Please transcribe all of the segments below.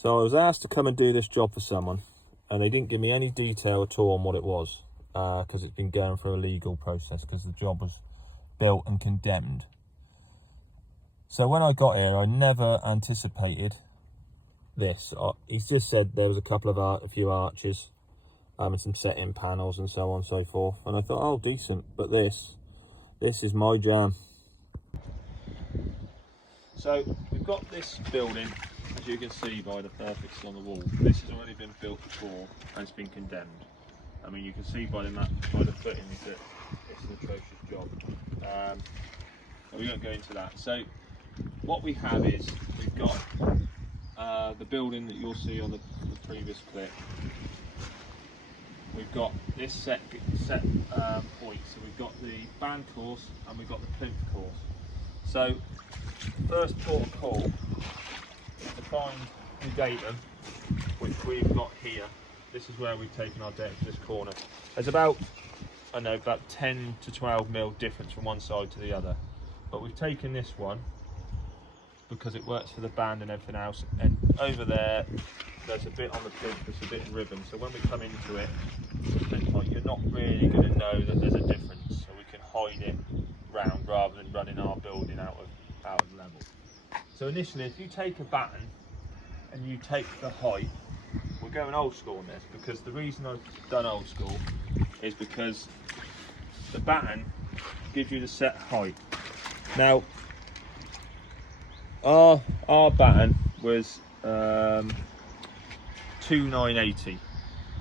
So I was asked to come and do this job for someone, and they didn't give me any detail at all on what it was, because it's been going through a legal process because the job was built and condemned. So when I got here, I never anticipated this. He's just said there was a few arches, and some set-in panels and so on and so forth. And I thought, oh, decent. But this is my jam. So we've got this building, as you can see by the perfects on the wall. This has already been built before and it's been condemned. I mean, you can see by the footings that it's an atrocious job. We won't go into that. So what we have is we've got the building that you'll see on the previous clip. We've got this set point. So we've got the band course and we've got the plinth course. So first port of call is to find the datum, which we've got here. This is where we've taken our data to this corner. There's about 10 to 12 mil difference from one side to the other. But we've taken this one because it works for the band and everything else. And over there's a bit on the plinth, there's a bit in ribbon. So when we come into it, you're not really going to know that there's a difference. So we can hide it round rather than running our building out of level. So initially, if you take a batten and you take the height, we're going old school on this, because the reason I've done old school is because the batten gives you the set height. Now, our batten was 2980,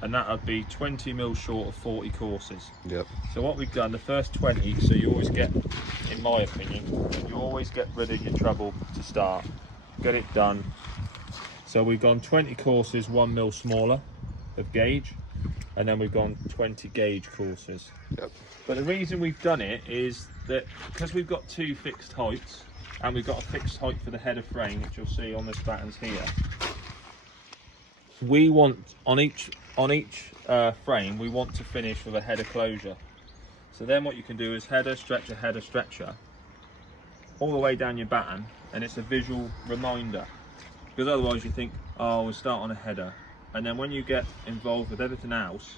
and that would be 20 mil short of 40 courses. Yep. So what we've done, the first 20, so you always get, in my opinion, you always get rid of your trouble to start, get it done. So we've gone 20 courses 1 mil smaller of gauge, and then we've gone 20 gauge courses. Yep. But the reason we've done it is that because we've got two fixed heights, and we've got a fixed height for the header frame, which you'll see on this battens here, we want on each frame we want to finish with a header closure. So then what you can do is header stretcher all the way down your batten, and it's a visual reminder, because otherwise you think, oh, we'll start on a header, and then when you get involved with everything else,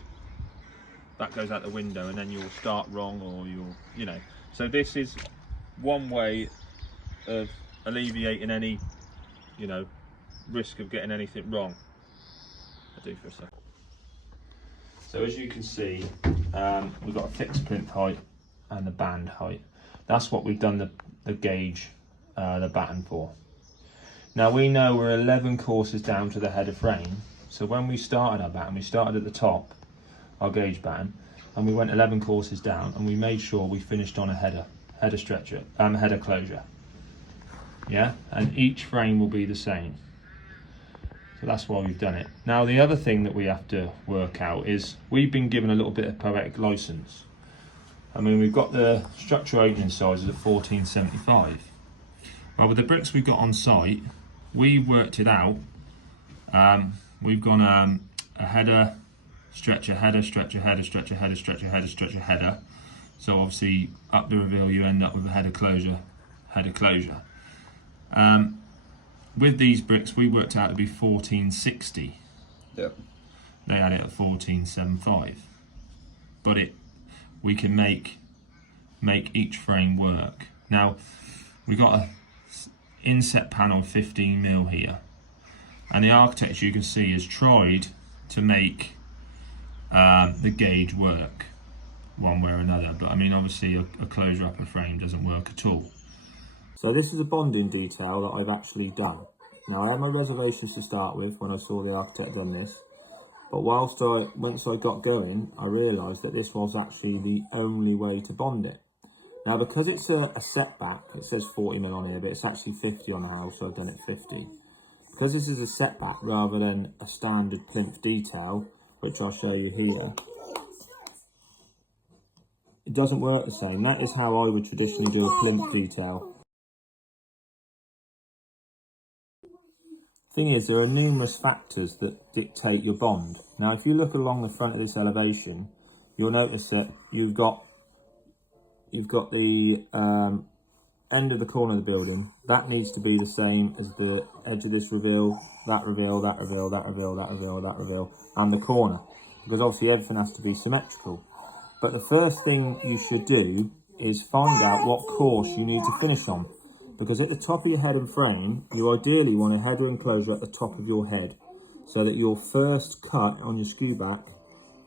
that goes out the window, and then you'll start wrong, or so this is one way of alleviating any risk of getting anything wrong. I do for a second. So as you can see, we've got a fixed plinth height and the band height. That's what we've done the gauge, the batten for. Now we know we're 11 courses down to the header frame. So when we started our batten, we started at the top, our gauge batten, and we went 11 courses down, and we made sure we finished on a header closure. Yeah, and each frame will be the same. So that's why we've done it. Now the other thing that we have to work out is we've been given a little bit of poetic license. I mean, we've got the structure opening sizes at 1475. Well, with the bricks we've got on site, we worked it out. We've gone a header, stretcher, header, stretcher, header, stretcher, header, stretcher, header, stretcher, header. So obviously up the reveal you end up with a header closure, header closure. With these bricks we worked out to be 1460. Yep. They had it at 1475. But we can make each frame work. Now we got a inset panel 15 mil here, and the architect, you can see, has tried to make the gauge work one way or another, but I mean obviously a closure upper frame doesn't work at all. So this is a bonding detail that I've actually done. Now I had my reservations to start with when I saw the architect done this, but once I got going, I realised that this was actually the only way to bond it. Now because it's a setback, it says 40 mil on here, but it's actually 50 on the house, so I've done it 50. Because this is a setback rather than a standard plinth detail, which I'll show you here, it doesn't work the same. That is how I would traditionally do a plinth detail. Thing is, there are numerous factors that dictate your bond. Now if you look along the front of this elevation, you'll notice that you've got the end of the corner of the building, that needs to be the same as the edge of this reveal, that reveal, that reveal, that reveal, that reveal, that reveal, and the corner, because obviously everything has to be symmetrical. But the first thing you should do is find out what course you need to finish on, because at the top of your head and frame, you ideally want a header enclosure at the top of your head, so that your first cut on your skew back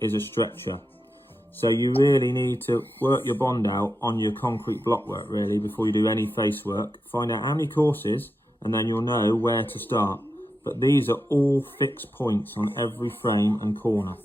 is a stretcher. So you really need to work your bond out on your concrete block work really before you do any face work. Find out how many courses and then you'll know where to start. But these are all fixed points on every frame and corner.